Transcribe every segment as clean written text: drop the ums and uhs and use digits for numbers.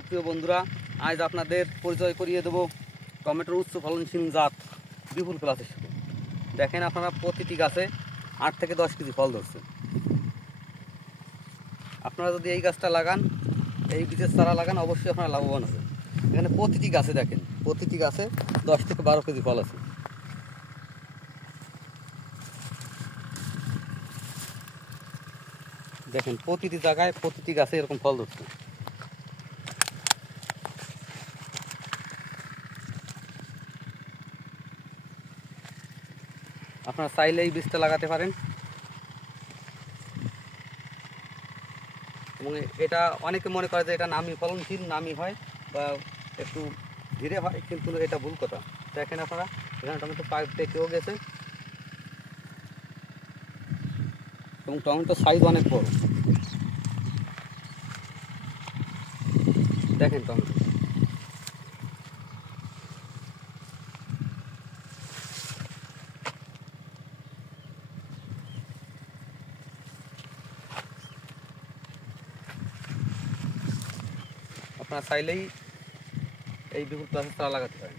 সুপ্রিয় বন্ধুরা, আজ আপনাদের পরিচয় করিয়ে দেব টমেটোর উচ্চ ফলনশীল জাত বিপুল প্লাসের সাথে। দেখেন আপনারা প্রতিটি গাছে 8 থেকে 10 কেজি ফল ধরছে। আপনারা যদি এই গাছটা লাগান, এই বীজের চারা লাগান, অবশ্যই আপনারা লাভবান হবেন। এখানে প্রতিটি গাছে দেখেন, প্রতিটি গাছে 10 থেকে 12 কেজি ফল আছে। দেখেন প্রতিটি জায়গায় প্রতিটি গাছে এরকম ফল ধরছে। আপনারা চাইলে এই বীজটা লাগাতে পারেন এবং এটা অনেকে মনে করে যে এটা নামি ফলনশীল, নামি হয় বা একটু ধীরে হয়, কিন্তু এটা ভুল কথা। দেখেন আপনারা এখানে টমেটো পাইপ পেকেও গেছে এবং টমেটোর সাইজ অনেক বড়। দেখেন টমেটো আপনারা চাইলেই এই বিপুল প্লাসের চারা লাগাতে পারেন।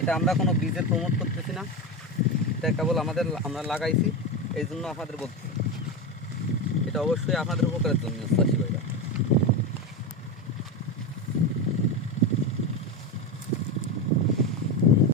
এটা আমরা কোনো বীজের প্রমোট করতেছি না, এটা কেবল আমরা লাগাইছি, এই জন্য আপনাদের বলছি। এটা অবশ্যই আপনাদের উপকারের জন্য চাষি ভাইরা।